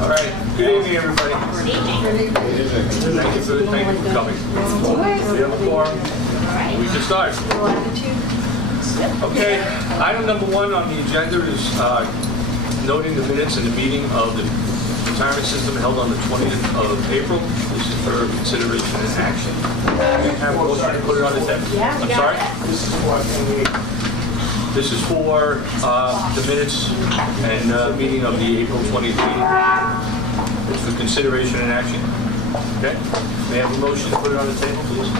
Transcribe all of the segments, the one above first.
All right. Good evening, everybody. Good evening. Thank you for coming. We have a quorum. We can start. Okay. Item number 1 on the agenda is noting the minutes in the meeting of the retirement system held on the 20th of April. This is for consideration and action. We have a motion to put it on the table. I'm sorry? This is for the minutes and meeting of the April 20th meeting. It's for consideration and action. Okay? May I have a motion to put it on the table, please?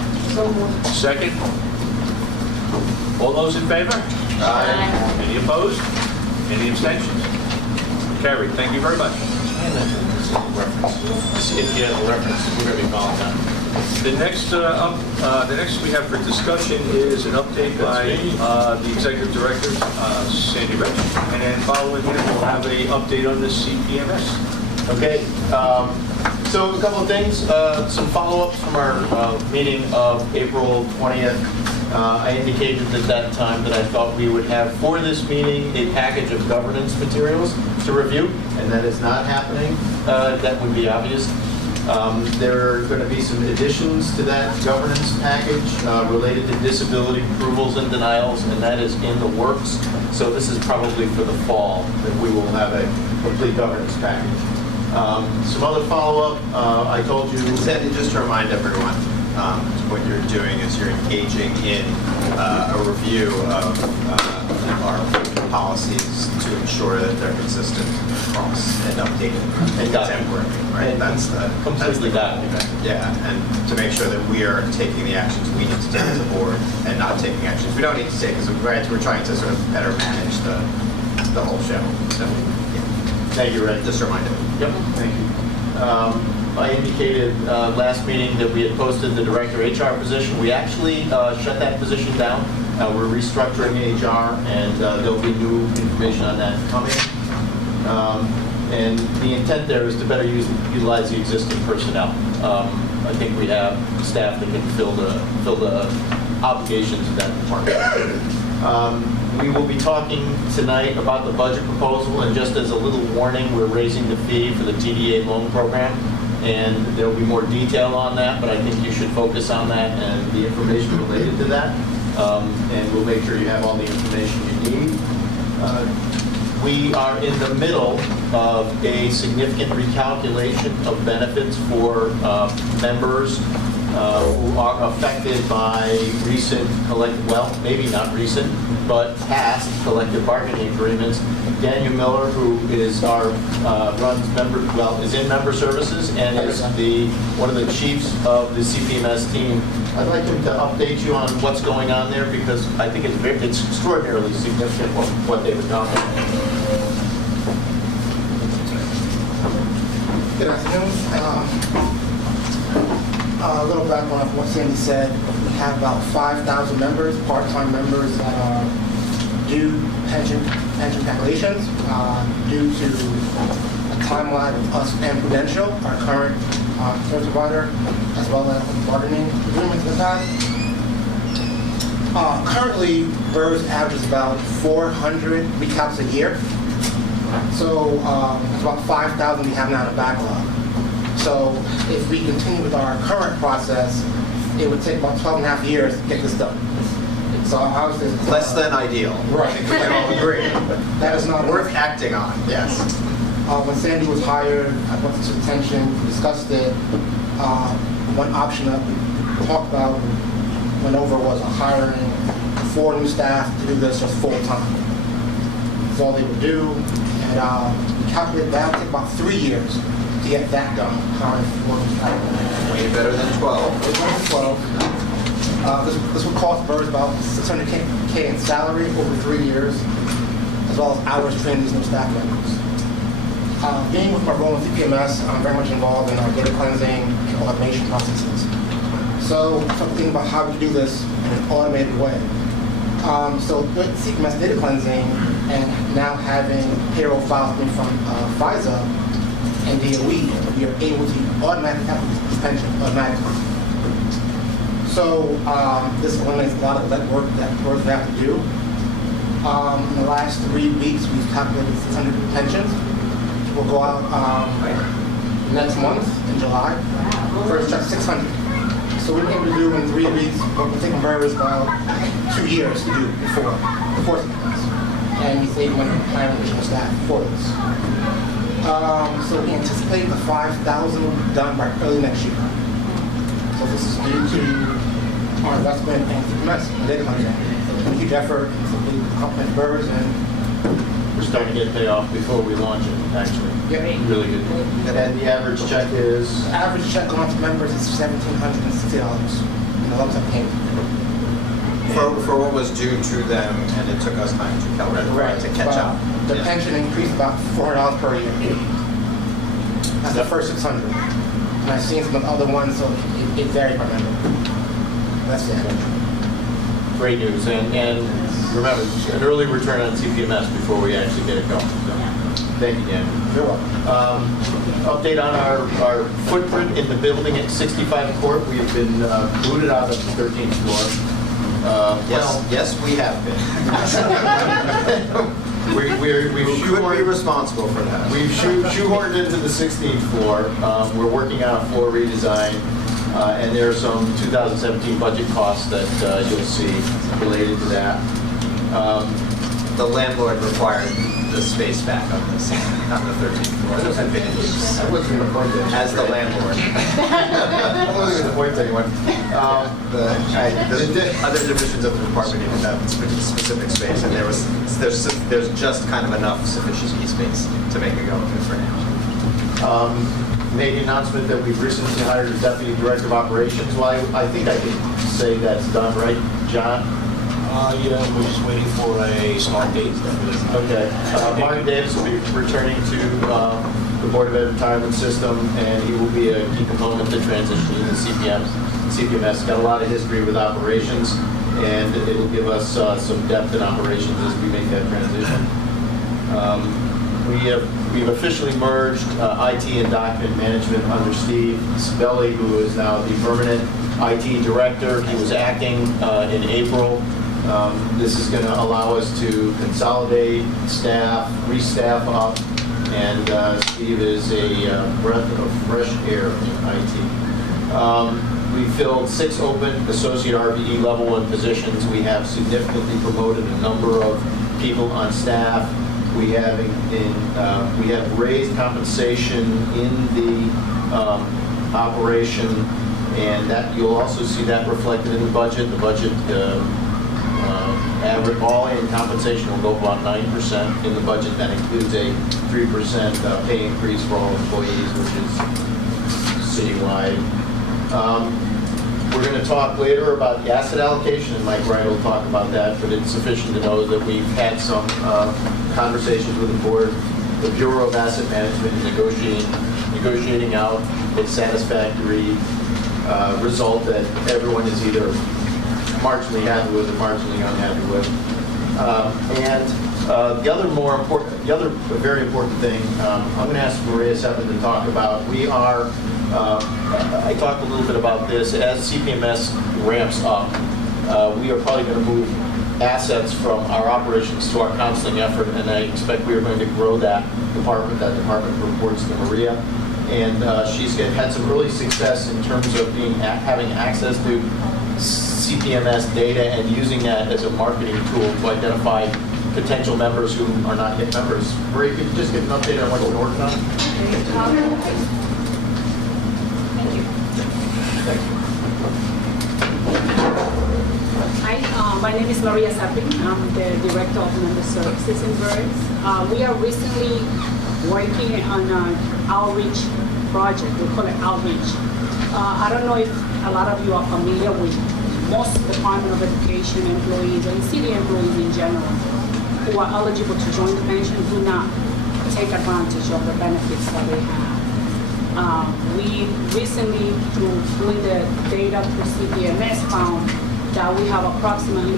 Second? All those in favor? Aye. Any opposed? Any abstentions? Carried. Thank you very much. If you have a reference, we're going to be following that. The next we have for discussion is an update by the executive director, Sandy Rich, and then following him, we'll have an update on the CPMS. Okay, so a couple of things, some follow-ups from our meeting of April 20th. I indicated at that time that I thought we would have for this meeting a package of governance materials to review, and that is not happening. That would be obvious. There are going to be some additions to that governance package related to disability approvals and denials, and that is in the works. So this is probably for the fall that we will have a complete governance package. Some other follow-up, I told you... Sandy, just to remind everyone, what you're doing is you're engaging in a review of our policies to ensure that they're consistent across and updated and contemporary, right? That's the documented. Yeah, and to make sure that we are taking the actions we need to take as a board and not taking actions we don't need to take because we're trying to sort of better manage the whole show. So, yeah. Thank you, Ray. Just a reminder. Yep, thank you. I indicated last meeting that we had posted the director HR position. We actually shut that position down. We're restructuring HR, and there'll be new information on that coming. And the intent there is to better utilize the existing personnel. I think we have staff that can fill the obligations of that department. We will be talking tonight about the budget proposal, and just as a little warning, we're raising the fee for the TDA loan program, and there will be more detail on that, but I think you should focus on that and the information related to that, and we'll make sure you have all the information you need. We are in the middle of a significant recalculation of benefits for members who are affected by recent maybe not recent, but past collective bargaining agreements. Daniel Miller, who is is in member services and is one of the chiefs of the CPMS team. I'd like him to update you on what's going on there because I think it's extraordinarily significant what they've accomplished. Good afternoon. A little background of what Sandy said. We have about 5,000 members, part-time members that are due pension calculations due to a timeline with us and Prudential, our current service provider, as well as bargaining agreements in the past. Currently, BERS averages about 400 recalcs a year. So it's about 5,000 we have now in a backlog. So if we continue with our current process, it would take about 12 and a half years to get this done. So obviously, Less than ideal. Right. We can all agree. That is not Worth acting on, yes. When Sandy was hired, I brought this to attention, discussed it. One option that we talked about, went over, was hiring 4 new staff to do this just full time. That's all they would do. And we calculated that would take about 3 years to get that done. Hiring 4 new staff. Way better than 12. It's 12. This would cost BERS about $600K in salary over 3 years, as well as hours training these new staff members. Being with my role in CPMS, I'm very much involved in our data cleansing and automation processes. So I'm thinking about how we do this in an automated way. So with CPMS data cleansing and now having payroll files coming from FISA and DOE, we are able to automatically have this pension automatically. So this eliminates a lot of the legwork that BERS have to do. In the last 3 weeks, we've calculated 600 pensions. will go out next month in July. First check 600. So we're able to do in 3 weeks what we think BERS about 2 years to do before CPMS. And we save money hiring additional staff for this. So we anticipate the 5,000 will be done by early next year. So this is due to our investment in CPMS and data management. A huge effort to complement BERS and We're starting to get payoff before we launch it, actually. yeah. Really good. And the average check is, The average check going to members is $1,760 in a lump sum payment. For what was due to them, and it took us time to calibrate to catch up. The Yeah. pension increased about $400 per year. That's the first 600. And I've seen some of the other ones, so it varies by member. That's the average. great news. And remember, an early return on CPMS before we actually get it going. So, thank you, Dan. You're welcome. Update on our footprint in the building at 65 Court. We have been booted out of the 13th floor. Yes, we have been. We've We would be shoehorned, responsible for that. we've shoehorned into the 16th floor. We're working on a floor redesign, and there are some 2017 budget costs that you'll see related to that. The landlord required the space back on the 13th floor. I wasn't going to point that. As the landlord. I wasn't going to point to anyone. The other divisions of the department even have specific space, and there's just kind of enough sufficient space to make it go good for now. Made the announcement that we've recently hired a deputy director of operations. Well, I think I can say that's done, right, John? Yeah, we're just waiting for a start date. Okay. Martin Davis will be returning to the Board of Ed retirement system, and he will be a key component to transition to the CPMS. Got a lot of history with operations, and it'll give us some depth in operations as we make that transition. We've officially merged IT and document management under Steve Sibeli, who is now the permanent IT director. He was acting in April. This is going to allow us to consolidate staff, restaff up, and Steve is a breath of fresh air in IT. We filled 6 open associate RVE level 1 positions. We have significantly promoted a number of people on staff. We have raised compensation in the operation, and that you'll also see that reflected in the budget. The budget average all-in compensation will go about 9% in the budget. That includes a 3% pay increase for all employees, which is citywide. We're going to talk later about the asset allocation, and Mike Wright will talk about that, but it's sufficient to know that we've had some conversations with the board. The Bureau of Asset Management is negotiating out a satisfactory result that everyone is either marginally happy with or marginally unhappy with. The other very important thing, I'm going to ask Maria Seven to talk about. I talked a little bit about this. As CPMS ramps up, we are probably going to move assets from our operations to our counseling effort, and I expect we are going to grow that department. That department reports to Maria, and she's had some early success in terms of having access to CPMS data and using that as a marketing tool to identify potential members who are not yet members. Maria, could you just get an update on what you're working on? Thank you. Hi, my name is Maria Sapin. I'm the Director of Member Services in BERS. We are recently working on an outreach project. We call it outreach. I don't know if a lot of you are familiar with most Department of Education employees and city employees in general who are eligible to join the pension do not take advantage of the benefits that they have. We recently, through doing the data through CPMS, found that we have approximately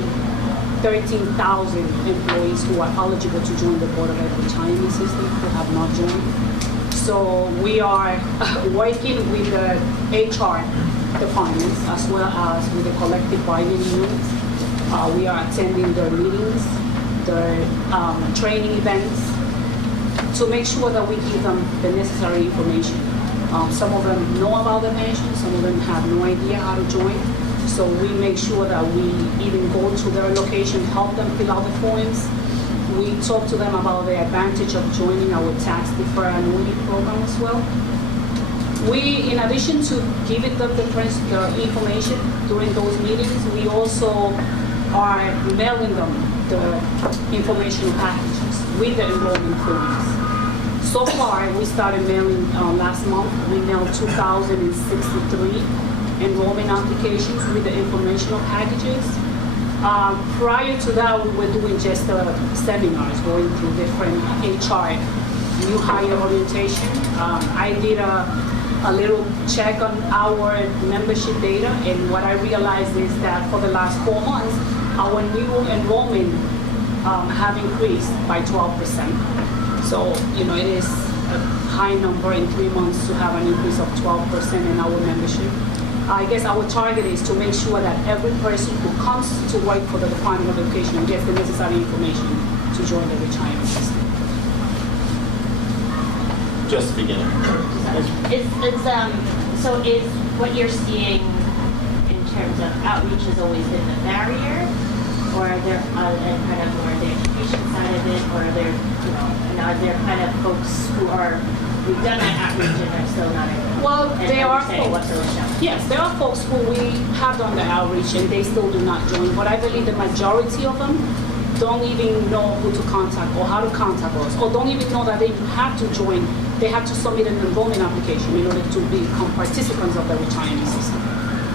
13,000 employees who are eligible to join the Board of Ed retirement system who have not joined. So we are working with the HR departments as well as with the collective bargaining units. We are attending their meetings, their training events, to make sure that we give them the necessary information. Some of them know about the pension, some of them have no idea how to join. So we make sure that we even go to their location, help them fill out the forms. We talk to them about the advantage of joining our tax deferred annuity program as well. We, in addition to giving them the information during those meetings, we also are mailing them the informational packages with the enrollment forms. So far, we started mailing last month. We mailed 2,063 enrollment applications with the informational packages. Prior to that, we were doing just seminars, going through different HR, new hire orientation. I did a little check on our membership data, and what I realized is that for the last 4 months, our new enrollment have increased by 12%. So, you know, it is a high number in 3 months to have an increase of 12% in our membership. I guess our target is to make sure that every person who comes to work for the Department of Education gets the necessary information to join the retirement system. Just the beginning. So is what you're seeing in terms of outreach has always been the barrier, or are there kind of more the education side of it, or are there, you know, and are there kind of folks who are we've done that outreach and are still not able? Well, there are What to look at? Yes, there are folks who we have done the outreach and they still do not join, but I believe the majority of them don't even know who to contact or how to contact us, or don't even know that they have to join. They have to submit an enrollment application in order to become participants of the retirement system.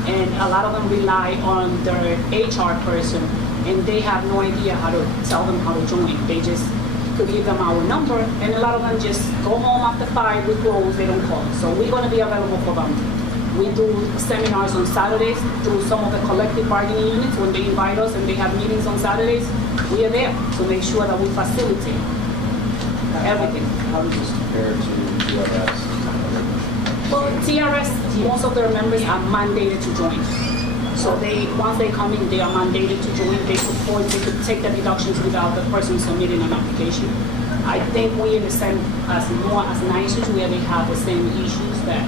And a lot of them rely on their HR person, and they have no idea how to tell them how to join. They just could give them our number, and a lot of them just go home after 5, we close, they don't call. So we're going to be available for them. We do seminars on Saturdays through some of the collective bargaining units. When they invite us and they have meetings on Saturdays, we are there to make sure that we facilitate everything. How does this compare to BERS? Well, TRS, most of their members are mandated to join. So once they come in, they are mandated to join. They could take the deductions without the person submitting an application. I think we in the same as NISUS, where they have the same issues that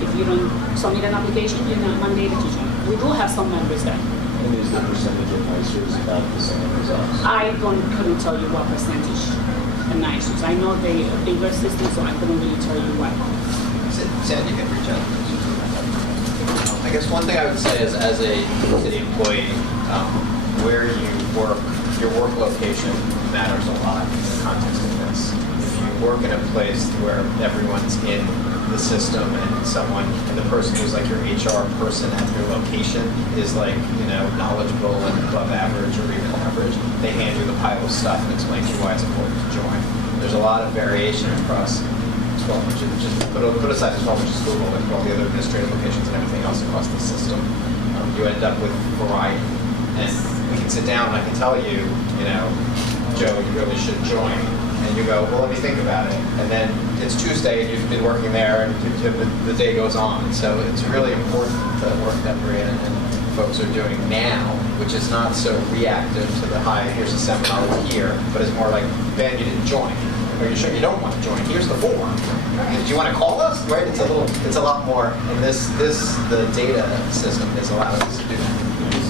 if you don't submit an application, you're not mandated to join. We do have some members there. And is the percentage of NISUS about the same as us? I couldn't tell you what percentage in NISUS. I know they are bigger system, so I couldn't really tell you what. Sandy, you can reach out. I guess one thing I would say is, as a city employee, where you work, your work location matters a lot in the context of this. If you work in a place where everyone's in the system and the person who's like your HR person at your location is like, you know, knowledgeable and above average or even average, they hand you the pile of stuff and explain to you why it's important to join. There's a lot of variation across 12, just put aside the 12 inch school and all the other administrative locations and everything else across the system. You end up with variety. And we can sit down and I can tell you, you know, Joe, you really should join. And you go, well, let me think about it. And then it's Tuesday and you've been working there and the day goes on. So it's really important the work that Maria and folks are doing now, which is not so reactive to the here's a seminar here, but it's more like, Ben, you didn't join. Are you sure you don't want to join? Here's the form. Do you want to call us? Right? It's a lot more. And the data system has allowed us to do that.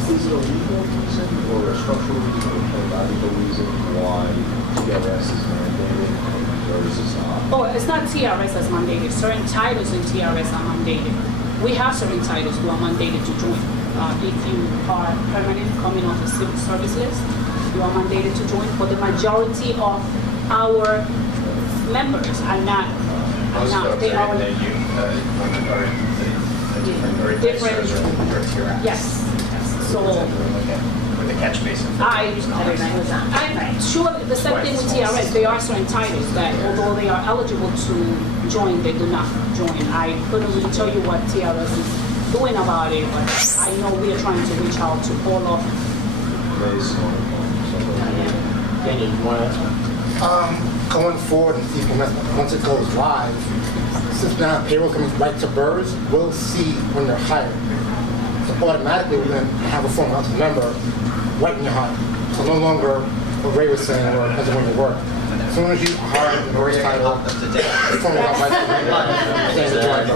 Is it a legal reason or a structural reason or a valuable reason why BERS is mandated or is it not? Oh, it's not TRS that's mandated. Certain titles in TRS are mandated. We have certain titles who are mandated to join. If you are permanent, coming off the civil service list, you are mandated to join. But the majority of our members are not. Most folks They are are in the different. Yes. So With the catch basin. I'm sure the same thing with TRS. There are certain titles that, although they are eligible to join, they do not join. I couldn't really tell you what TRS is doing about it, but I know we are trying to reach out to all of them. Daniel, you want to? Going forward, and see once it goes live, since now payroll comes right to BERS, we'll see when they're hired. So automatically, we're going to have a form out to the member right when you're hired. So no longer what Ray was saying, or depends on when you work. As soon as you hire the Or first you can title, lock them to death. the form of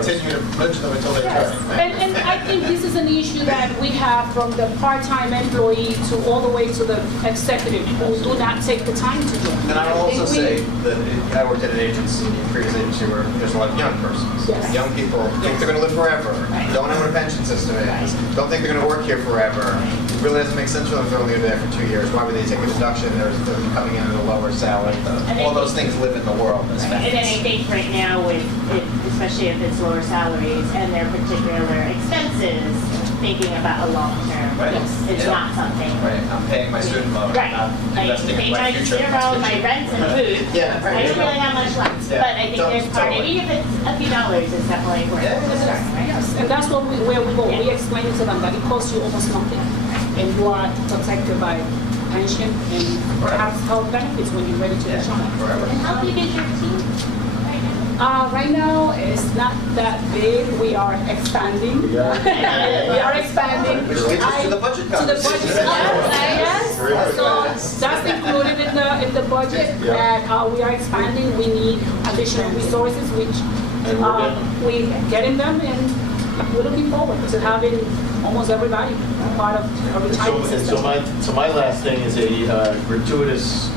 Continue to purge them until they turn. And I think this is an issue that we have from the part-time employee to all the way to the executive who do not take the time to join. And I will also think say that I worked at an agency, previous agency, where there's a lot of young persons. Yes. Young people think they're going to live forever, Right. don't know what a pension system is, don't think they're going to work here forever. It really doesn't make sense for them if they're only there for 2 years. Why would they take a deduction? They're coming in at a lower salary. All those things live in the world as And then I facts. think right now with, especially if it's lower salaries and their particular expenses, thinking about a long term, Right. it's Yeah. not something. Right, I'm paying my student loan, Right. I'm not I investing pay in my my future. zero, my rent and food. Yeah, right. I don't really have much left, Yeah. but I think there's part of, Totally. even if it's a few dollars, it's definitely worth Yeah, the start, right? Yes, and that's what where we go. We explain it to them that it costs you almost nothing, and you are protected by pension and perhaps health benefits when you're ready to retire. Forever. And how big is your team right now? Right now, it's not that big. We are expanding. We are expanding. Which leads us to the budget To the budget, yes. So that's included in the budget, that we are expanding. We need additional resources, which And we're getting we're getting them, and we're looking forward to having almost everybody part of a retirement And system. so my last thing is a gratuitous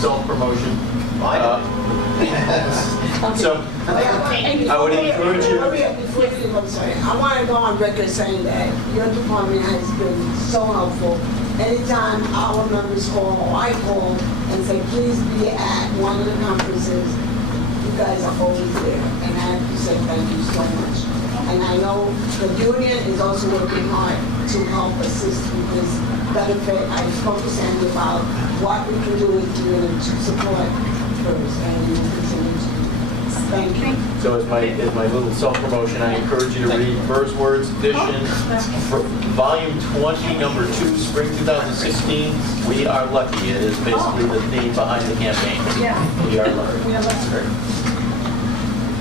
self-promotion. So I would encourage you. I'm sorry. I want to go on record saying that your department has been so helpful. Anytime our members call or I call and say, please be at one of the conferences, you guys are always there. And I have to say thank you so much. And I know the union is also working hard to help assist with this benefit. I spoke to Sandy about what we can do with the union to support BERS, and we will continue to do. Thank you. So as my little self-promotion, I encourage you to read BERS Words Edition, Volume 20, Number 2, Spring 2016. We are lucky. It is basically the theme behind the campaign. Yeah. We are lucky. We are lucky.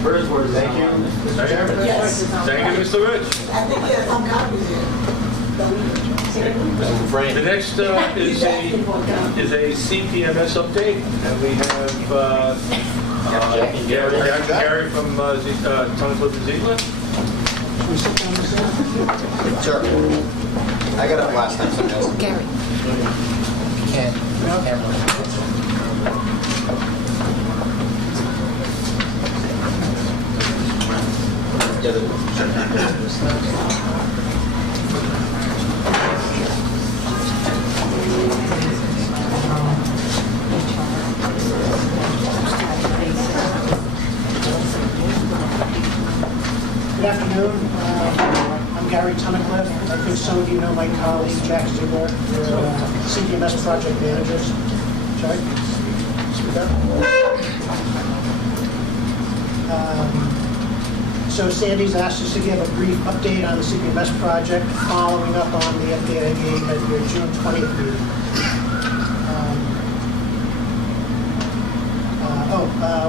BERS Words. Thank you, Mr. Chairman. Yes. Thank you, Mr. Rich. I think there's some copies here. Mr. Frame. The next is a CPMS update, and we have Gary from Tongue and Zealand. Sure. I got up last time, somebody else. Gary. Yeah, sure. Good afternoon. I'm Gary Tunnicliffe. I think some of you know my colleague, Jack Ziegler. We're CPMS project managers. Sorry? Speak up. So Sandy's asked us to give a brief update on the CPMS project, following up on the update I gave at your June 20th meeting.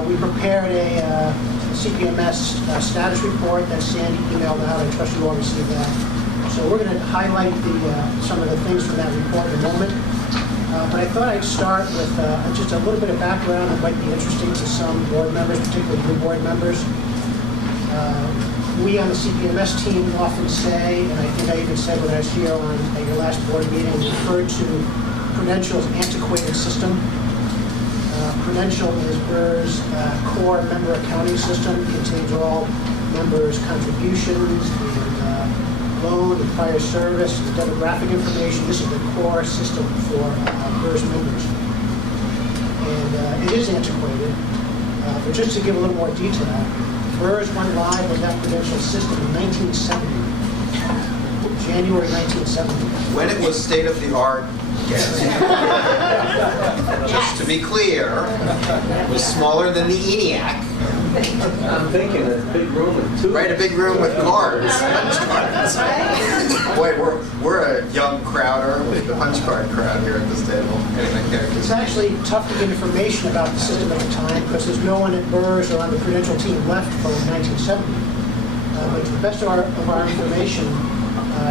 We prepared a CPMS status report that Sandy emailed out. I trust you all received that. So we're going to highlight some of the things from that report in a moment. But I thought I'd start with just a little bit of background that might be interesting to some board members, particularly new board members. We on the CPMS team often say, and I think I even said when I was here at your last board meeting, referred to Prudential as an antiquated system. Prudential is BERS' core member accounting system. It contains all members' contributions, the loan, the prior service, the demographic information. This is the core system for BERS members. And it is antiquated. But just to give a little more detail, BERS went live with that Prudential system in 1970, January 1970. When it was state-of-the-art, yes. Just to be clear, it was smaller than the ENIAC. I'm thinking a big room with two. Right, a big room with cards, punch cards. Boy, we're a young crowder with the punch card crowd here at this table. Anyway, Gary. It's actually tough to get information about the system at the time because there's no one at BERS or on the Prudential team left from 1970. But to the best of our information,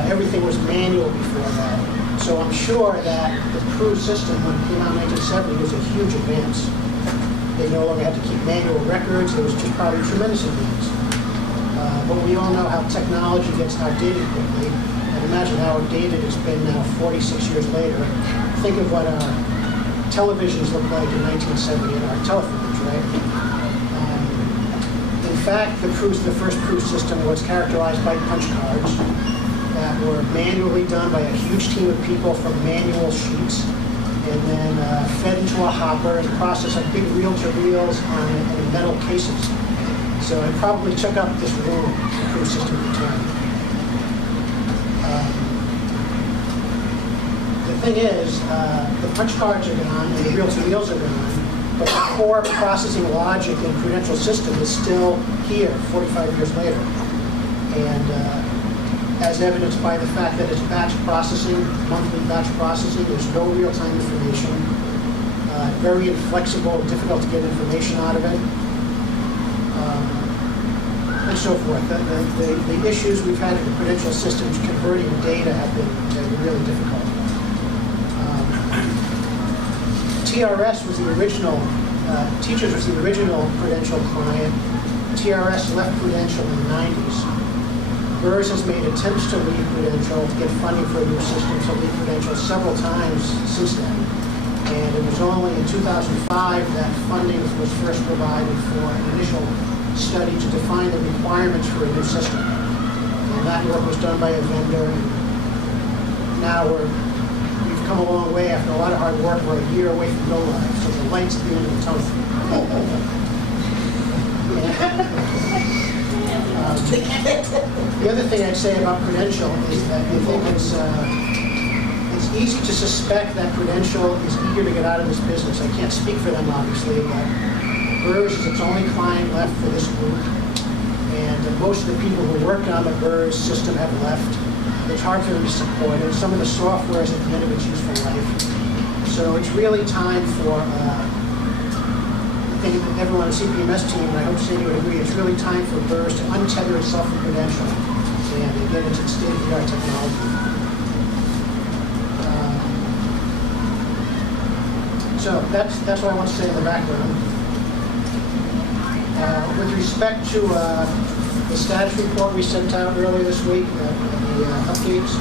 everything was manual before that. So I'm sure that the PRU system, when it came out in 1970, was a huge advance. They no longer had to keep manual records. It was just probably a tremendous advance. But we all know how technology gets outdated quickly. And imagine how outdated it's been now 46 years later. Think of what our televisions looked like in 1970 and our telephones, right? In fact, the first PRU system was characterized by punch cards that were manually done by a huge team of people from manual sheets and then fed into a hopper and processed on big reel-to-reels in metal cases. So it probably took up this room, the PRU system at the time. The thing is, the punch cards are gone and the reel-to-reels are gone, but the core processing logic in Prudential system is still here 45 years later. And as evidenced by the fact that it's batch processing, monthly batch processing, there's no real-time information, very inflexible, difficult to get information out of it, and so forth. The issues we've had in the Prudential systems converting data have been really difficult. TRS was the original, Teachers was the original Prudential client. TRS left Prudential in the 90s. BERS has made attempts to leave Prudential to get funding for a new system to leave Prudential several times since then. And it was only in 2005 that funding was first provided for an initial study to define the requirements for a new system. And that work was done by a vendor. And now we've come a long way after a lot of hard work. We're a year away from go live, so the light's at the end of the tunnel. The other thing I'd say about Prudential is that I think it's easy to suspect that Prudential is eager to get out of this business. I can't speak for them, obviously, but BERS is its only client left for this group, and most of the people who worked on the BERS system have left. It's hard for them to support it. Some of the software is at the end of its useful life. So it's really time for, I think everyone on the CPMS team, and I hope Sandy would agree, it's really time for BERS to untether itself from Prudential and get into state-of-the-art technology. So that's what I want to say in the background. With respect to the status report we sent out earlier this week, the updates,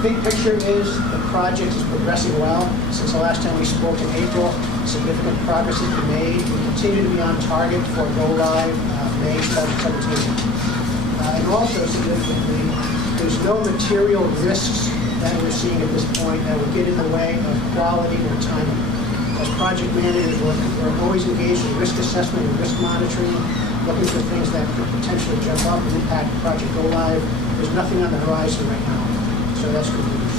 big picture is the project is progressing well. Since the last time we spoke in April, significant progress has been made. We continue to be on target for go live May 2017. And also significantly, there's no material risks that we're seeing at this point that would get in the way of quality or timing. As project managers, we're always engaged in risk assessment and risk monitoring, looking for things that could potentially jump up and impact project go live. There's nothing on the horizon right now, so that's good news.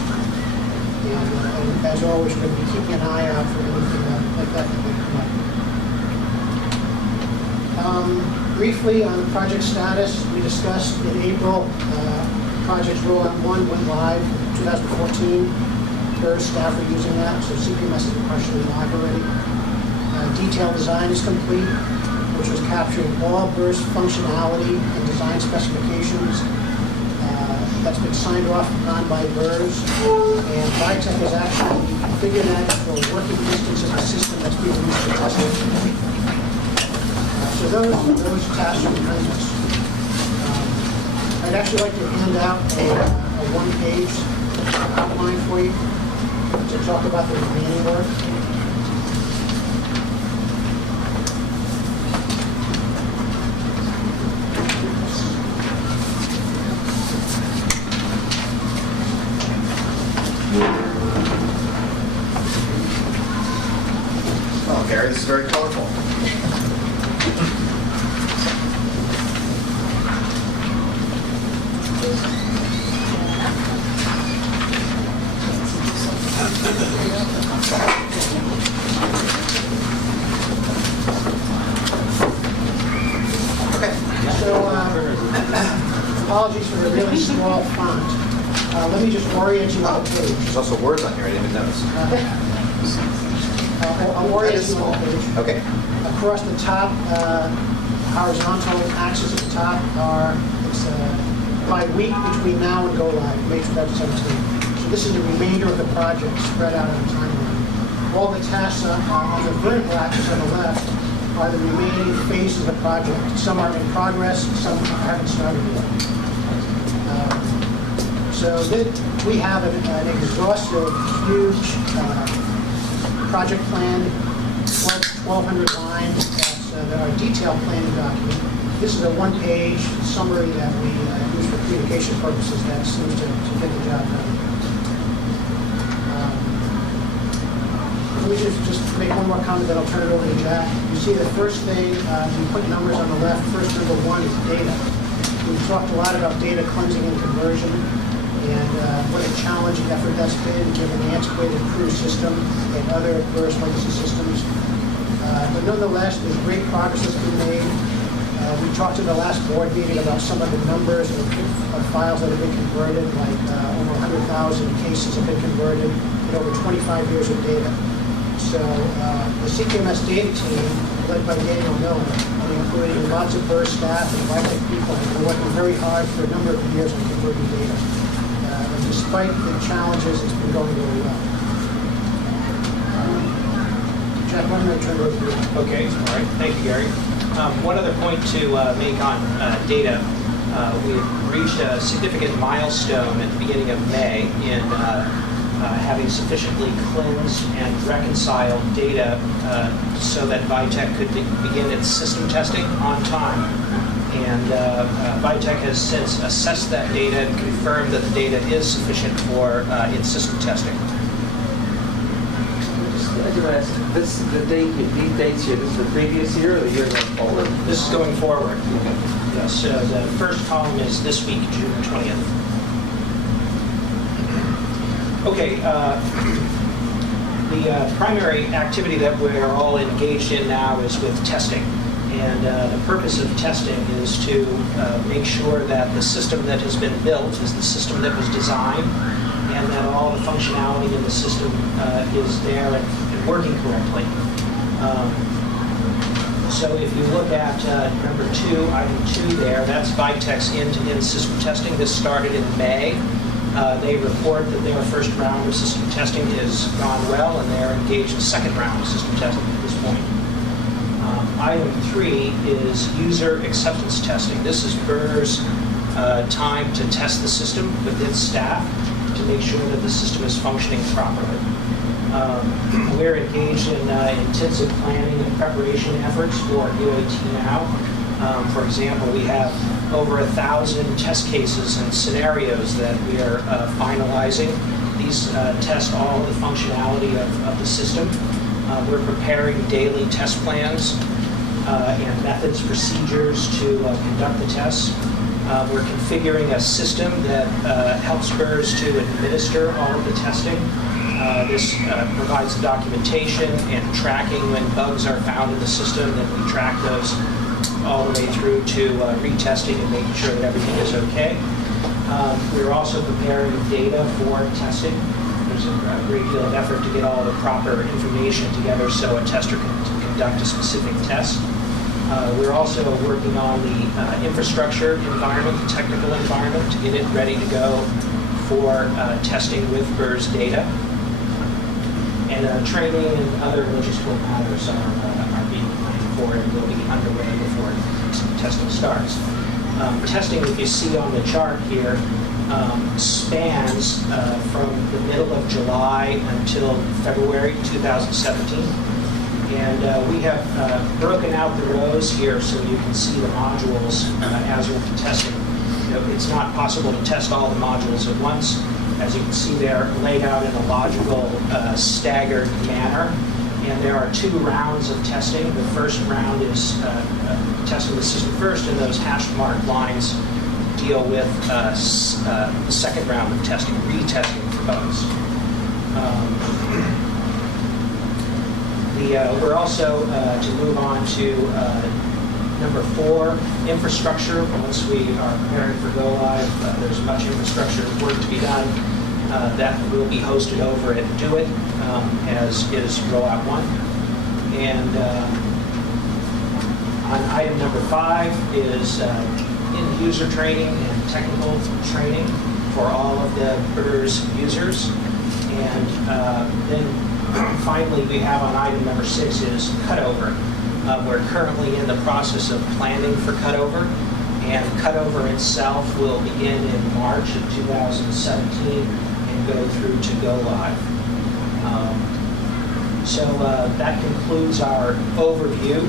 And as always, we're going to be keeping an eye out for anything like that that may come up. Briefly on the project status, we discussed in April, project's rollout 1 went live in 2014. BERS staff are using that, so CPMS is partially live already. Detailed design is complete, which was capturing all BERS functionality and design specifications. That's been signed off on by BERS, and Vitech has actually configured that for working distance as a system that's being used for testing. So those tasks are behind us. I'd actually like to hand out a one-page outline for you to talk about the remaining work. Oh, Gary, this is very colorful. So, apologies for the really small font. Let me just orient you on the page. There's also words on here I didn't even notice. I'll orient you on the page. Okay. Across the top, horizontal axis at the top are, it's by week between now and go live, May 2017. So This is the remainder of the project spread out on the timeline. All the tasks on the vertical axis on the left are the remaining phases of the project. Some are in progress, some haven't started yet. So we have an exhaustive, huge project plan, 1,200 lines. That's our detailed planning document. This is a one-page summary that we use for communication purposes that seems to get the job done. Let me just make one more comment, then I'll turn it over to Jack. You see the first thing, we put numbers on the left. First, number one is data. We've talked a lot about data cleansing and conversion, and what a challenging effort that's been, given the antiquated crew system and other BERS legacy systems. But nonetheless, there's great progress that's been made. We talked in the last board meeting about some of the numbers of files that have been converted, like over 100,000 cases have been converted and over 25 years of data. So the CQMS data team, led by Daniel Miller, including lots of BERS staff and BITEC people, have been working very hard for a number of years on converting data. And despite the challenges, it's been going really well. Jack, why don't I turn it over to you? Okay, all right. Thank you, Gary. One other point to make on data. We reached a significant milestone at the beginning of May in having sufficiently cleansed and reconciled data so that BITEC could begin its system testing on time. And BITEC has since assessed that data and confirmed that the data is sufficient for its system testing. I do ask, these dates here, this is the previous year or the year going forward? This is going forward. Yes, the first column is this week, June 20th. Okay, the primary activity that we're all engaged in now is with testing. And the purpose of testing is to make sure that the system that has been built is the system that was designed, and that all the functionality in the system is there and working correctly. So if you look at number 2, item 2 there, that's BITEC's end-to-end system testing. This started in May. They report that their first round of system testing has gone well, and they're engaged in the second round of system testing at this point. Item 3 is user acceptance testing. This is BERS time to test the system with its staff to make sure that the system is functioning properly. We're engaged in intensive planning and preparation efforts for UAT now. For example, we have over 1,000 test cases and scenarios that we are finalizing. These test all the functionality of the system. We're preparing daily test plans and methods, procedures to conduct the tests. We're configuring a system that helps BERS to administer all of the testing. This provides the documentation and tracking when bugs are found in the system, and we track those all the way through to retesting and making sure that everything is okay. We're also preparing data for testing. There's a great deal of effort to get all the proper information together so a tester can conduct a specific test. We're also working on the infrastructure environment, the technical environment, to get it ready to go for testing with BERS data. And training and other logistical matters are being planned for and will be underway before testing starts. Testing, if you see on the chart here, spans from the middle of July until February 2017. And we have broken out the rows here so you can see the modules as we're testing. You know, it's not possible to test all the modules at once. As you can see, they're laid out in a logical, staggered manner. And there are 2 rounds of testing. The first round is testing the system first, and those hash marked lines deal with the second round of testing, retesting for bugs. We're also to move on to number 4, infrastructure. Once we are preparing for go live, there's much infrastructure work to be done. That will be hosted over at Do It, as is rollout 1. And on item number 5 is end user training and technical training. for all of the BERS users. And then finally, we have on item number 6 is cutover. We're currently in the process of planning for cutover, and cutover itself will begin in March of 2017 and go through to go live. So that concludes our overview.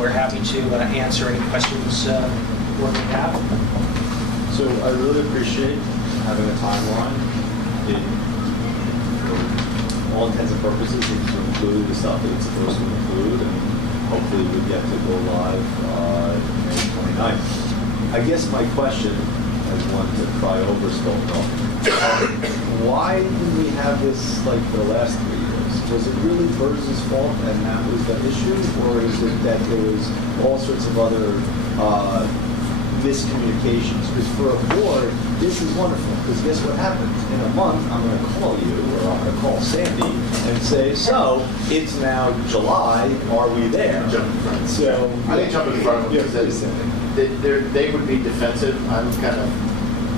We're happy to answer any questions we have. So I really appreciate having a timeline. It, for all intents and purposes, it's to include the stuff that it's supposed to include, and hopefully we get to go live May 29th. I guess my question, as one to try over still, why did we have this like for the last 3 years? Was it really BERS's fault and that was the issue, or is it that there was all sorts of other miscommunications? Because for a board, this is wonderful, because guess what happens? In a month, I'm going to call you, or I'm going to call Sandy, and say, so, it's now July, are we there? So, I think jump in front of them, because they would be defensive. I'm kind of,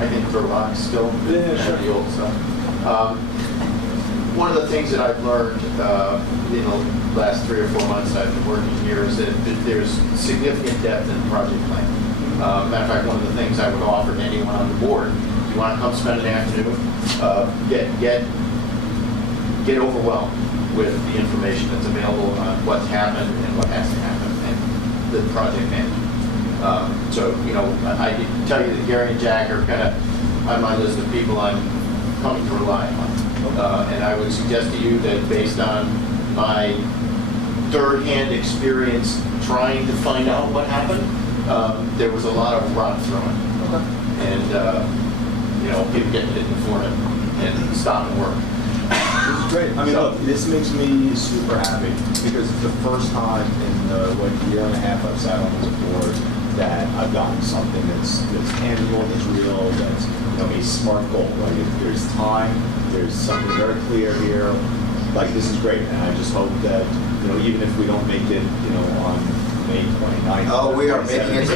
I think, throw rocks still. Yeah, sure. The old stuff. One of the things that I've learned in the last 3 or 4 months I've been working here is that there's significant depth in project planning. Matter of fact, one of the things I would offer to anyone on the board, if you want to come spend an afternoon, get overwhelmed with the information that's available on what's happened and what has to happen and the project management. So, you know, I can tell you that Gary and Jack are kind of on my list of people I'm coming to rely on. And I would suggest to you that based on my third-hand experience trying to find out what happened, there was a lot of rock throwing. And, you know, people getting hit in the forehead and stopping work. This is great. I mean, look, this makes me super happy because it's the first time in the year and a half I've sat on this board that I've gotten something that's tangible, that's real, that's a smart goal. Right? There's time, there's something very clear here. Like, this is great, and I just hope that even if we don't make it on May 29th. Oh, we are making it. May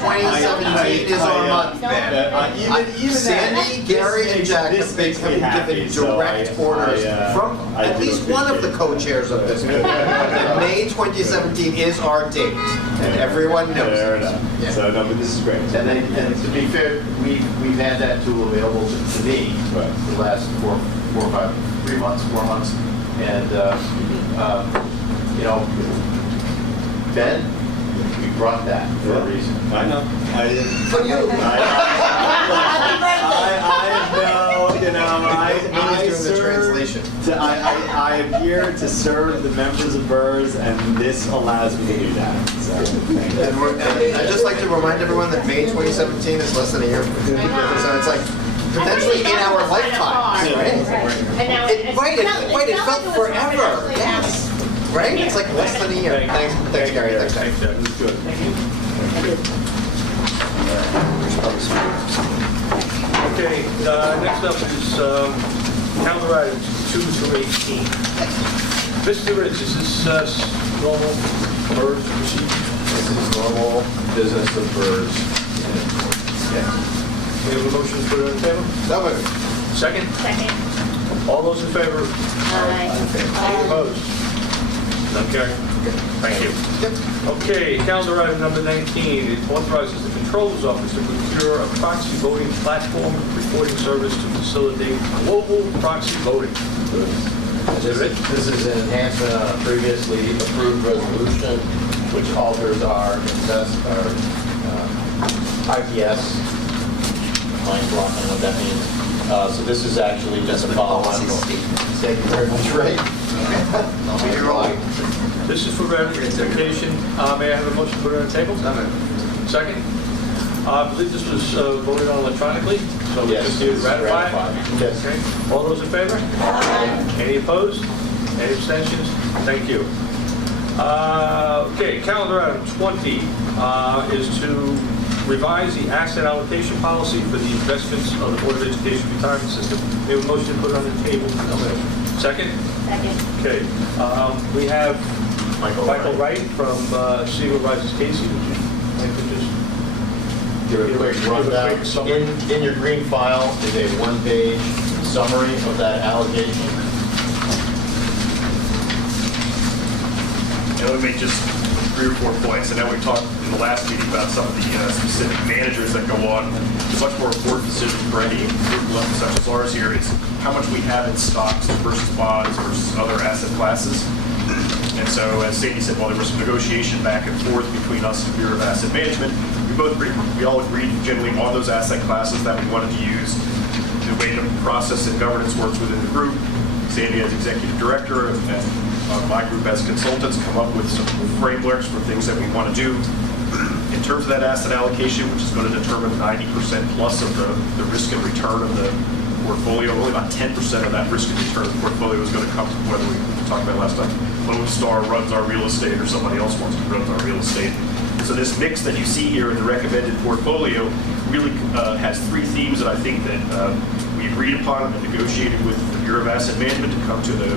2017 is our month, man. Even Sandy, Gary, and Jack have been given direct orders from at least one of the co-chairs of this meeting. May 2017 is our date, and everyone knows Fair it. enough. Yeah. So, no, but this is great. And to be fair, we've had that tool available to me for the last 4 months, and Ben, we brought that for a reason. I know. I didn't. For you. I serve the translation. I am here to serve the members of BERS, and this allows me to do that. So, And I'd just like to remind everyone that May 2017 is less than a year. So it's like potentially in our lifetimes, right? And now It felt forever. Yes. Right? It's like less than a year. Thanks, Gary. Thanks, Jack. Jack. It was good. Okay, next up is calendar items 2 through 18. Mr. Ritz, is this normal BERS procedure? This is normal business of BERS. We have a motion to put it on the table? So moved. Second? Second. All those in favor? Any opposed? None carried. Thank you. Okay, calendar item number 19. It authorizes the Controller's Office to procure a proxy voting platform reporting service to facilitate global proxy voting. This is an enhancement on a previously approved resolution, which alters our IPS. Mind blocking what that means. So this is actually just a follow-on. Thank you very much, Ray. I'll be here all week. This is for ratification. May I have a motion to put it on the table? Second? I believe this was voted on electronically, so we Yes, just need to ratify it. ratify. Yes. Okay. All those in favor? Any opposed? Any abstentions? Thank you. Okay, calendar item 20 is to revise the asset allocation policy for the investments of the Board of Education retirement system. We have a motion to put it on the table. Second? Second. Okay. We have Michael Wright from Siegel Rises Casey. Would you like to just give a quick rundown. quick summary. In your green file is a one-page summary of that allocation. And let me make just 3 or 4 points. I know we talked in the last meeting about some of the specific managers that go on. The much more important decision for any group level such as ours here is how much we have in stocks versus bonds versus other asset classes. And so, as Sadie said, while there was some negotiation back and forth between us and the Bureau of Asset Management, we all agreed generally on those asset classes that we wanted to use. The way the process and governance works within the group, Sandy as executive director and my group as consultants come up with some frameworks for things that we want to do. In terms of that asset allocation, which is going to determine 90% plus of the risk and return of the portfolio, only about 10% of that risk and return of the portfolio is going to come from whether we talked about last time, Lone Star runs our real estate or somebody else wants to run our real estate. So this mix that you see here in the recommended portfolio really has 3 themes that I think that we agreed upon and negotiated with the Bureau of Asset Management to come to the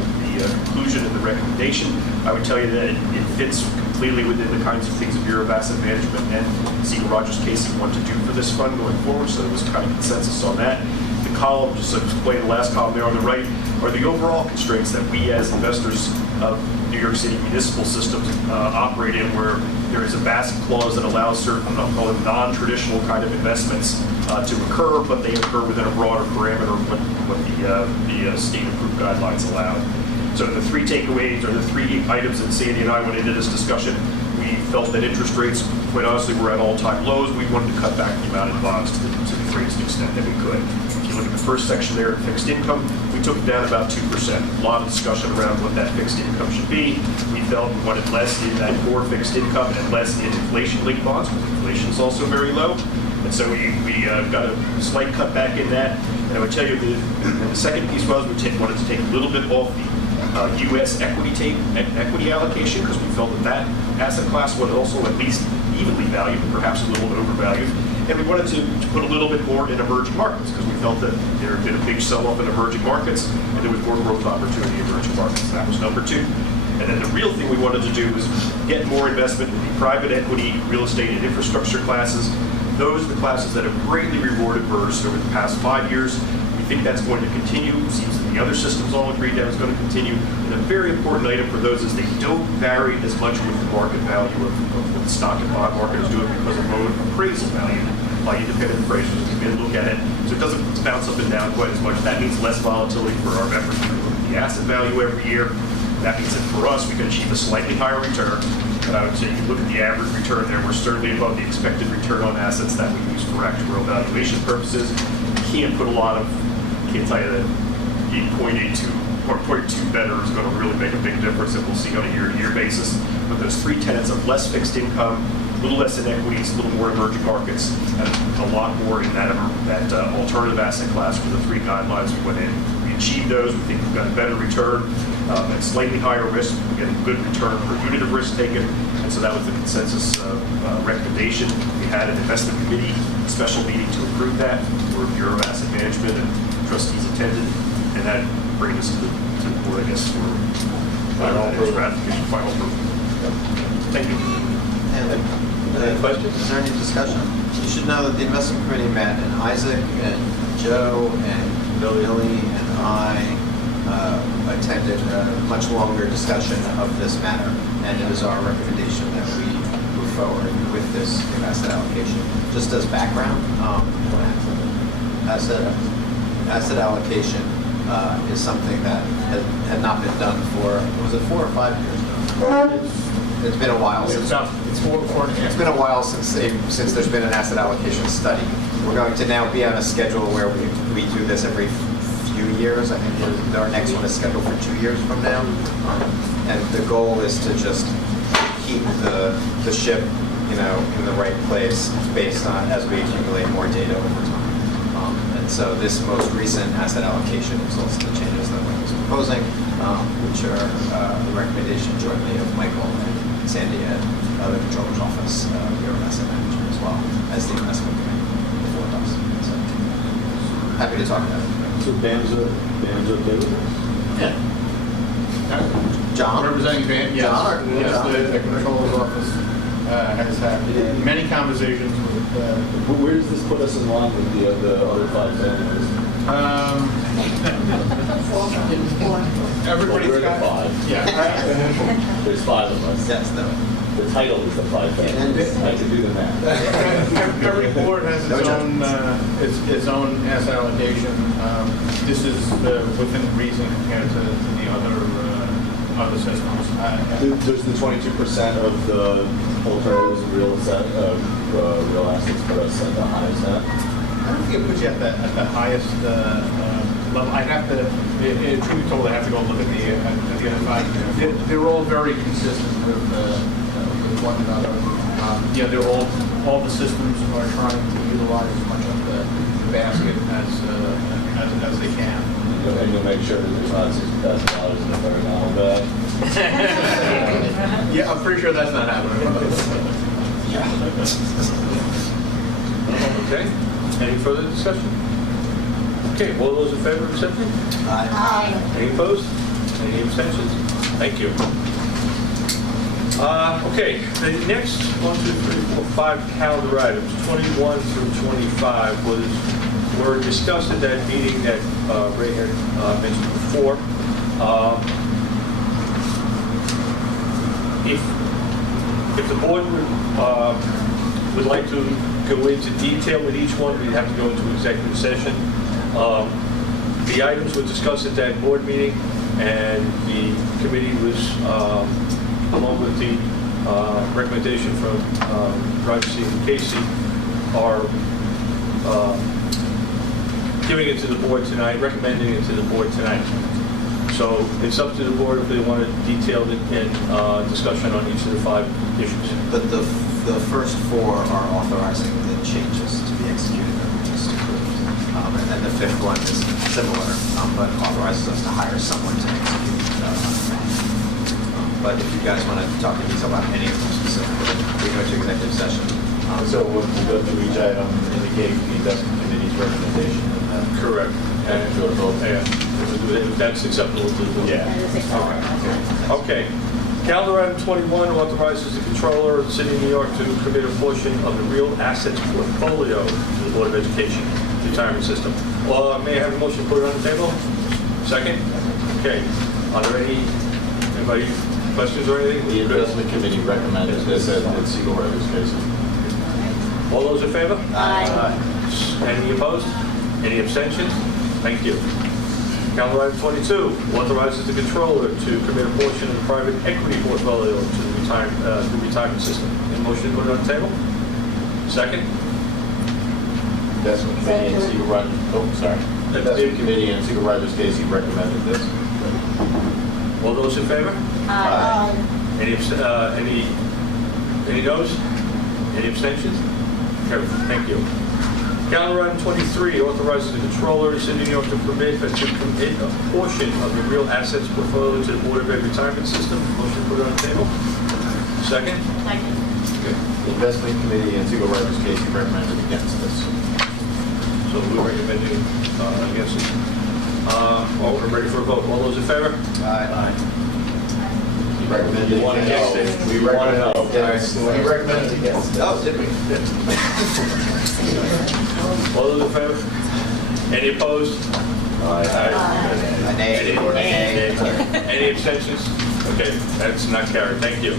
conclusion and the recommendation. I would tell you that it fits completely within the kinds of things the Bureau of Asset Management and Siegel Rogers Casey want to do for this fund going forward, so there was kind of consensus on that. The column, just to explain the last column there on the right, are the overall constraints that we as investors of New York City municipal systems operate in, where there is a basket clause that allows certain, I'll call it non-traditional kind of investments to occur, but they occur within a broader parameter of what the state approved guidelines allow. So the 3 takeaways, or the 3 items that Sandy and I went into this discussion, we felt that interest rates, quite honestly, were at all-time lows. We wanted to cut back the amount in bonds to the greatest extent that we could. If you look at the first section there, fixed income, we took it down about 2%. A lot of discussion around what that fixed income should be. We felt we wanted less in that core fixed income and less in inflation-linked bonds, because inflation is also very low. And so we got a slight cutback in that. And I would tell you the second piece was we wanted to take a little bit off the U.S. equity allocation, because we felt that asset class was also at least evenly valued, perhaps a little overvalued. And we wanted to put a little bit more in emerging markets, because we felt that there had been a big sell-off in emerging markets, and there was more growth opportunity in emerging markets. That was number 2. And then the real thing we wanted to do was get more investment in the private equity, real estate, and infrastructure classes. Those are the classes that have greatly rewarded BERS over the past 5 years. We think that's going to continue. It seems that the other systems all agreed that it's going to continue. And a very important item for those is they don't vary as much with the market value of what the stock and bond market is doing, because of low appraisal value by independent appraisers who come in and look at it. So it doesn't bounce up and down quite as much. That means less volatility for our members. We look at the asset value every year. That means that for us, we can achieve a slightly higher return. And I would say, if you look at the average return there, we're certainly above the expected return on assets that we use for actuarial valuation purposes. You can't put a lot of, can't tell you that 8.82 or 0.2 better is going to really make a big difference, and we'll see on a year-to-year basis. But those 3 tenets of less fixed income, a little less in equities, a little more emerging markets, and a lot more in that alternative asset class for the 3 guidelines we went in. We achieved those. We think we've got a better return at slightly higher risk. We get a good return per unit of risk taken, and so that was the consensus recommendation. We had an investment committee special meeting to approve that, where Bureau of Asset Management and trustees attended, and that brings us to the board, I guess, for final ratification, final approval. Thank you. Any questions? Is there any discussion? You should know that the investment committee met, and Isaac and Joe and Billy and I attended a much longer discussion of this matter, and it is our recommendation that we move forward with this asset allocation. Just as background, asset allocation is something that had not been done for, was it 4 or 5 years ago? It's been a while. It's 4.5. It's been a while since there's been an asset allocation study. We're going to now be on a schedule where we do this every few years. I think our next one is scheduled for 2 years from now. And the goal is to just keep the ship, in the right place based on as we accumulate more data over time. And so this most recent asset allocation is also the changes that Mike was proposing, which are the recommendation jointly of Michael and Sandy at the Controller's Office, Bureau of Asset Management, as well as the investment committee before us. So happy to talk about it. So Dan's okay with it? Yeah. John? Representing Van? Yes. John? Yes, the Controller's Office. has had many conversations with, Where does this put us in line with the other 5 families? everybody's We're the got. 5. Yeah. There's 5 of us. Yes, no. The title is the 5 families. I can do the math. Every board has its own, its own asset allocation. This is within reason compared to the other systems. Does the 22% of the alternatives and real assets put us at the highest net? I don't think it puts you at the highest level. I'd have to, truth be told, I have to go look at the other 5. They're all very consistent with one another. Yeah, they're all the systems are trying to utilize as much of the basket as they can. And you'll make sure that there's not $60,000 in the $30 bag. Yeah, I'm pretty sure that's not happening. Okay, any further discussion? Okay, all those in favor of accepting? Aye. Any opposed? Any abstentions? Thank you. Okay, the next 1, 2, 3, 4, 5 calendar items, 21 through 25, were discussed at that meeting that Ray had mentioned before. If the board would like to go into detail with each one, we'd have to go into executive session. The items were discussed at that board meeting, and the committee was, along with the recommendation from Roger C. and Casey, are giving it to the board tonight, recommending it to the board tonight. So it's up to the board if they want a detailed discussion on each of the 5 issues. But the first 4 are authorizing the changes to be executed that we just approved. And then the 5th one is similar, but authorizes us to hire someone to execute. But if you guys want to talk in detail about any of them specifically, we go to executive session. So we'll go through each item, indicate the investment committee's recommendation, and then Correct. and go to vote. Yeah, if that's acceptable to the board. Yeah. Okay. Calendar item 21 authorizes the controller of the city of New York to commit a portion of the real assets portfolio to the Board of Education retirement system. Well, may I have a motion to put it on the table? Second? Okay. Are there anybody questions or anything? The investment committee recommended this as in Siegel Rivers case. All those in favor? Aye. Any opposed? Any abstentions? Thank you. Calendar item 22 authorizes the controller to commit a portion of the private equity portfolio to the retirement system. Any motion to put it on the table? Second? Investment committee and Siegel Rogers, Investment committee and Siegel Rogers case, he recommended this. All those in favor? Aye. Any noes? Any abstentions? Carried. Thank you. Calendar item 23 authorizes the controller of the city of New York to commit a portion of the real assets portfolio to the Board of Ed retirement system. Motion to put it on the table. Second? Second. Okay. The investment committee and Siegel Rogers case, he recommended against this. So we're recommending against it. Well, we're ready for a vote. All those in favor? Aye. He recommended You want against it? We recommend against. He recommended against. Oh, did we? All those in favor? Any opposed? Any abstentions? Okay, that's not carried. Thank you.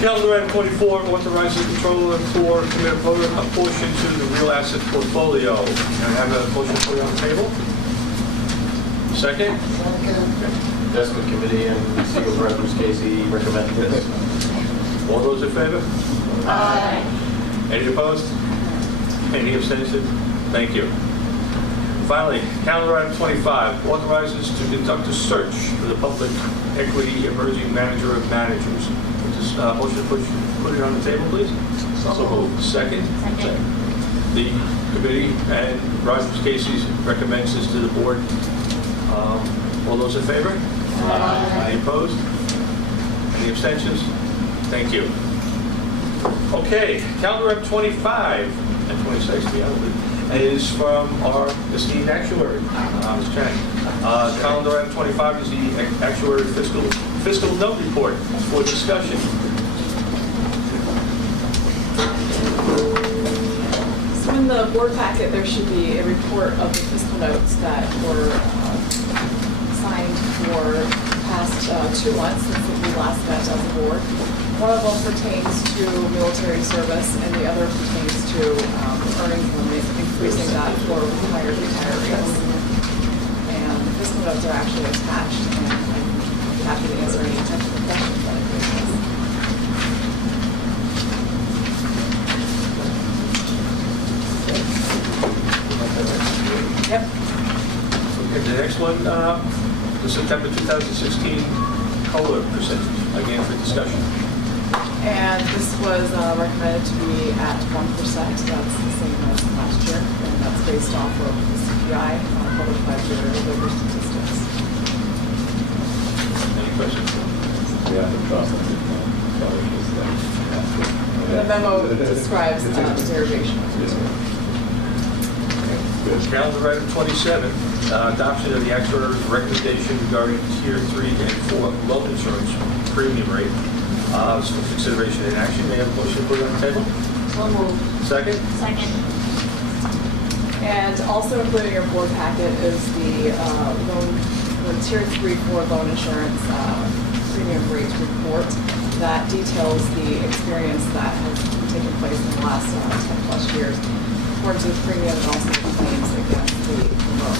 Calendar item 24 authorizes the controller for commit a portion to the real asset portfolio. Can I have a motion put it on the table? Second? Investment committee and Siegel Rogers case, he recommended this. All those in favor? Aye. Any opposed? Any abstentions? Thank you. Finally, calendar item 25 authorizes to conduct a search for the public equity emerging manager of managers. Just motion to put it on the table, please. So moved. Second? Second. The committee and Rogers Casey recommends this to the board. All those in favor? Aye. Any opposed? Any abstentions? Thank you. Okay, calendar item 25 and 26, the other is from our esteemed actuary, Ms. Chang. Calendar item 25 is the actuary fiscal note report for discussion. the board packet, there should be a report of the fiscal notes that were signed for the past 2 months since we last met as a board. One of them pertains to military service, and the other pertains to earnings limit, increasing that for retired retirees. And the fiscal notes are actually attached, and I'm happy to answer any technical questions that it raises. Yep. Okay, the next one, the September 2016 COLA percentage, again for discussion. And this was recommended to be at 1%. That's the same as last year, and that's based off of the CPI published by Bureau of Labor Statistics. Any questions? Yeah, the trust. The memo describes derivation. Calendar item 27, adoption of the actuary's recommendation regarding tier 3 and 4 loan insurance premium rate. This for consideration and action. May I have a motion to put it on the table? So moved. Second? Second. And also included in your board packet is the tier 3-4 loan insurance premium rate report that details the experience that has taken place in the last 10 plus years towards the premium and also the claims against the loan.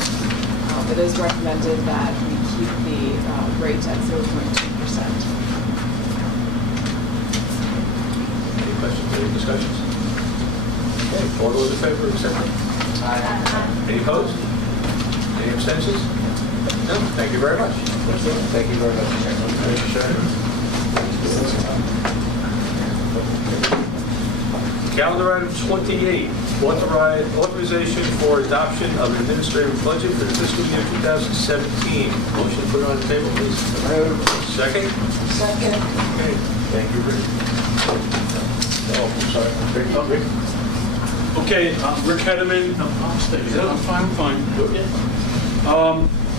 It is recommended that we keep the rate at 0.2%. Any questions, any discussions? Okay, all those in favor of accepting? Any opposed? Any abstentions? No, thank you very much. Thank you very much. Calendar item 28, authorization for adoption of an administrative budget for the fiscal year 2017. Motion put on the table, please. Second? Second. Okay, thank you, Rick. Oh, I'm sorry. Rick, oh, Rick. Okay, Rick Hedeman. I'm fine.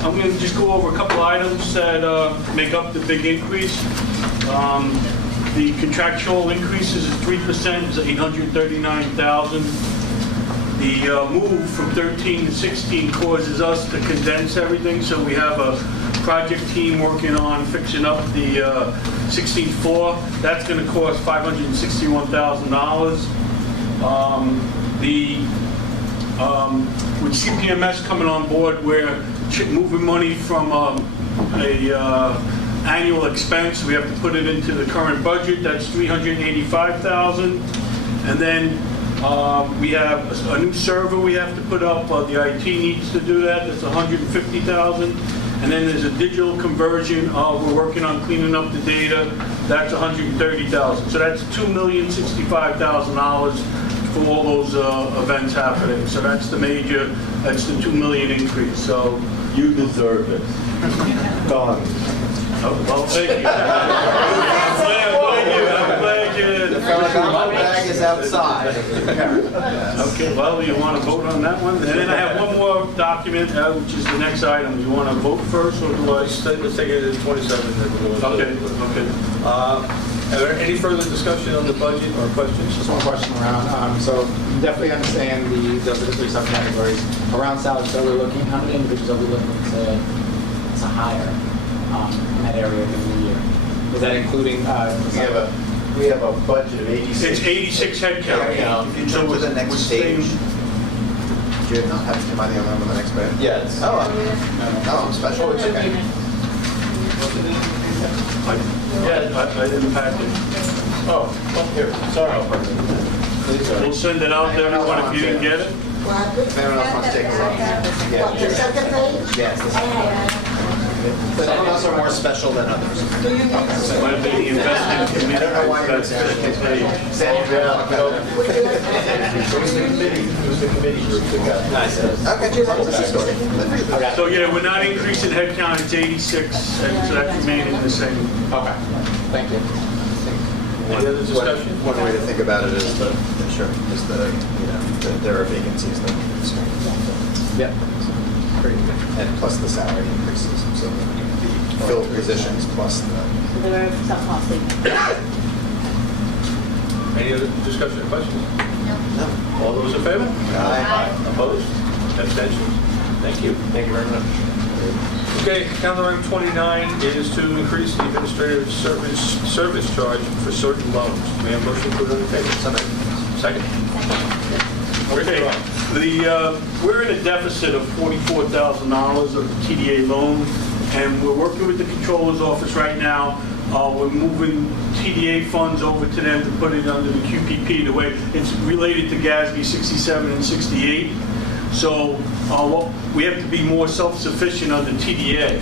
I'm going to just go over a couple items that make up the big increase. The contractual increases is 3%, is 839,000. The move from 13 to 16 causes us to condense everything, so we have a project team working on fixing up the 16th floor. That's going to cost $561,000. With CPMS coming on board, we're moving money from annual expense. We have to put it into the current budget. That's $385,000. And then we have a new server we have to put up. The IT needs to do that. That's $150,000. And then there's a digital conversion. We're working on cleaning up the data. That's $130,000. So that's $2,065,000 for all those events happening. So that's the $2 million increase. So You deserve it. Done. oh, well, thank you. I'm glad you did. The bag is outside. Okay, well, you want to vote on that one? And then I have one more document, which is the next item. You want to vote first, or do I? Let's take it at 27. Then we'll go Okay. Are there any further discussion on the budget or questions? Just one question around, so you definitely understand the 3 subcategories. Around salaries, so we're looking, how many individuals are we looking to hire in that area in the year? Is that including? We have a budget of 86. It's 86 headcount. If you jump to the next stage, do you not have to come on the next page? Yes. Oh, I'm special, it's okay. Yeah, I didn't pack it. Oh, here, sorry. We'll send it out to everyone if you didn't get it. What happened? If anyone else wants to take a look. What, the second page? Yes. Some of us are more special than others. Do you need to say? Might be the investment committee. I don't know why you're That's the there. page. It was the committee group that got. Nice. Okay, that's the story. So yeah, we're not increasing headcount, it's 86, and so that's remaining the same. Okay, thank you. Any other discussion? One way to think about it is that there are vacancies that we can serve. Yep. And plus the salary increases, so the filled positions plus the. So there are some cost savings. Any other discussion or questions? No. All those in favor? Aye. Opposed? Abstentions? Thank you. Thank you very much. Okay, calendar item 29 is to increase the administrative service charge for certain loans. May I have a motion to put it on the table? Second? Okay, we're in a deficit of $44,000 of the TDA loan, and we're working with the controller's office right now. We're moving TDA funds over to them to put it under the QPP, the way it's related to GASB 67 and 68. So we have to be more self-sufficient under TDA.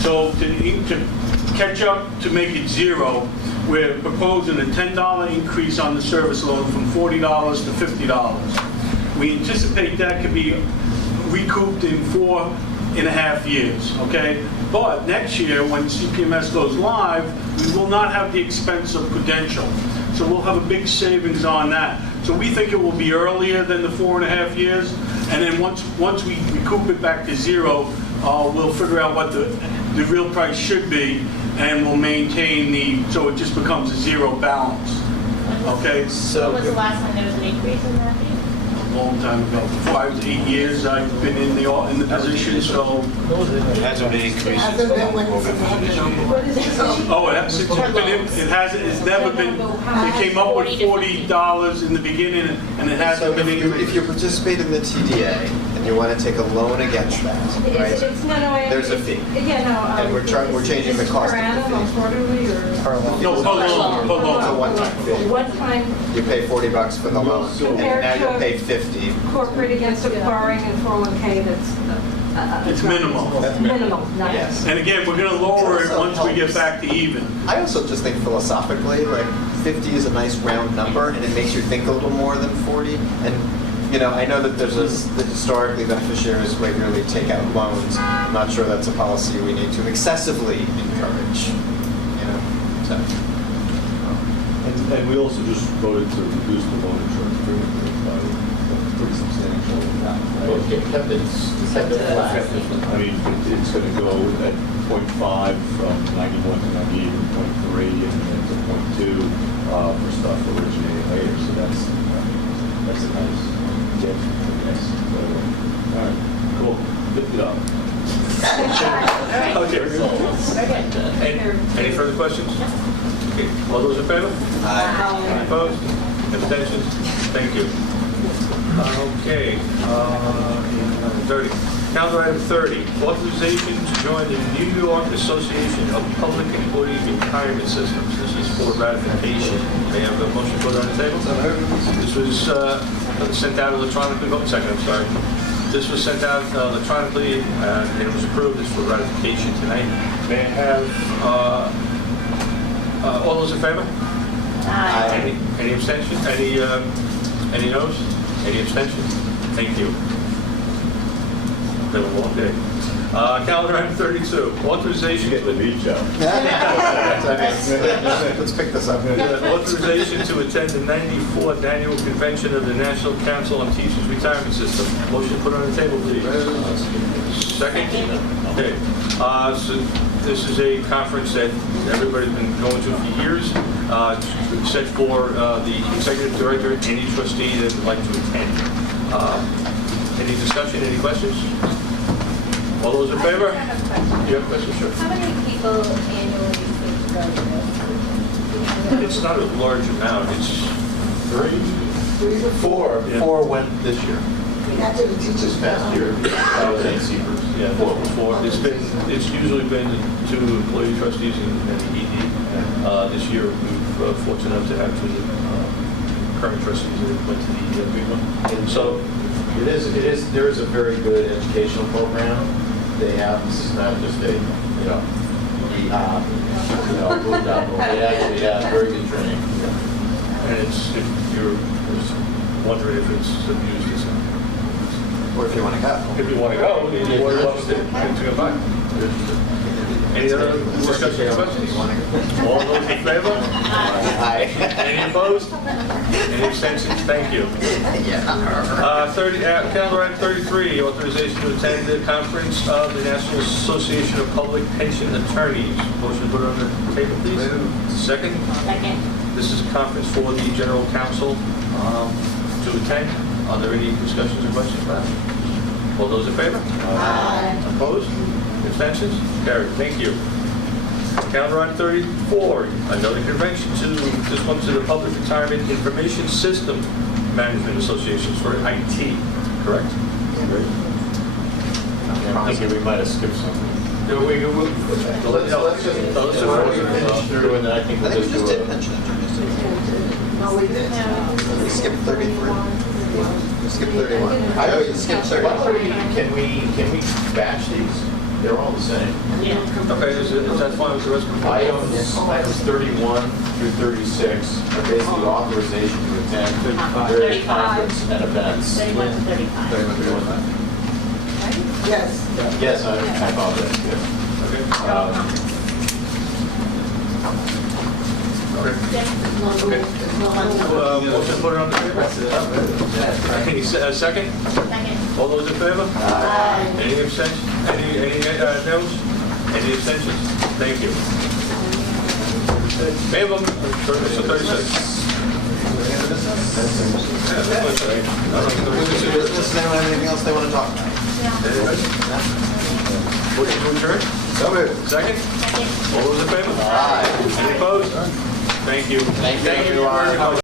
So to catch up, to make it zero, we're proposing a $10 increase on the service loan from $40 to $50. We anticipate that could be recouped in 4.5 years, okay? But next year, when CPMS goes live, we will not have the expense of Prudential. So we'll have a big savings on that. So we think it will be earlier than the 4.5 years. And then once we recoup it back to zero, we'll figure out what the real price should be, and we'll maintain so it just becomes a zero balance. Okay? So when was the last time there was an increase in that fee? A long time ago. 5 to 8 years I've been in the position, so. It hasn't been increased. Hasn't been when it's What is it? Oh, it's never been, it came up with $40 in the beginning, and it So hasn't been if increased. you participate in the TDA and you want to take a loan against that, right? There's a fee. Yeah, no. And we're changing the cost Per of annum the or fee. quarterly or? No, per loan. It's a one-time fee. One time You pay $40 for the loan, and Compared now you'll to- pay $50. corporate against a borrowing in 401K that's. It's minimal. Minimal, nice. Yes. And again, we're gonna lower it once we get back to even. I also just think philosophically, like 50 is a nice round number, and it makes you think a little more than 40. And I know that there's that historically beneficiaries regularly take out loans. I'm not sure that's a policy we need to excessively encourage. So. And we also just voted to reduce the loan insurance premium by a pretty substantial amount, right? Kept it flat. I mean, it's going to go at 0.5 from 91 to 98 and 0.3 and then to 0.2 for stuff originating later. So that's a nice dip, I guess. So, all right, cool. Lift it up. Okay. Any further questions? Okay. All those in favor? Any opposed? Abstentions? Thank you. Okay. 30. Calendar item 30. Authorization to join the New York Association of Public Employee Retirement Systems. This is for ratification. May I have a motion put on the table? This was sent out electronically. I'm sorry. This was sent out electronically, and it was approved. It's for ratification tonight. May I have all those in favor? Aye. Any abstentions? Any noes? Any abstentions? Thank you. Been a long day. Calendar item 32. Authorization to Let's pick this up. authorization to attend the 94th annual convention of the National Council on Teachers Retirement System. Motion put on the table, please. Second? Okay. So this is a conference that everybody's been going to for years. Set for the executive director, any trustee that would like to attend. Any discussion, any questions? All those in favor? I have a question. You have a question? Sure. How many people annually seem to go to this? It's not a large amount. It's 3 or 4. Yeah. 4 went this year. After the teachers. This past year, I was at Seabird. Yeah, four. It's usually been 2 employee trustees and the ED. This year, we've fortunate enough to have 2 current trustees that went to the big one. So, There is a very good educational program they have. This is not just a, rehab, move down. They actually have very good training. and if you're just wondering if it's abused, it's not. Or if you want to go. If you want to go, then you're more than welcome to come by. Any other discussion or questions? All those in favor? Any opposed? Any abstentions? Thank you. Calendar item 33, authorization to attend the conference of the National Association of Public Pension Attorneys. Motion put on the table, please. Second? Second. This is a conference for the general counsel to attend. Are there any discussions or questions about it? All those in favor? Aye. Opposed? Abstentions? Carried. Thank you. Calendar item 34, another convention this one to the Public Retirement Information System Management Associations for IT, correct? I think we might have skipped something. Let's just finish through, and then I think we'll just do did a... pension attorneys. No, we didn't. We skipped 33. We skipped 31. I know you skipped Why 31. don't we, can we batch these? They're all the same. Yeah. Okay, is that fine with the rest of the board? Items 31 through 36 are basically authorization to attend various 35. conferences and events. 31 to 35. 31 to 35. Yes. Yes, I apologize, yes. Okay. Motion put it on the table? Any second? Second. All those in favor? Aye. Any abstentions? Any noes? Any abstentions? Thank you. May I have a, Mr. 36? Does anyone have anything else they want to talk about? Motion to adjourn? So moved. Second? Second. All those in favor? Aye. Any opposed? Thank you. Thank you, Thank you everyone. very much.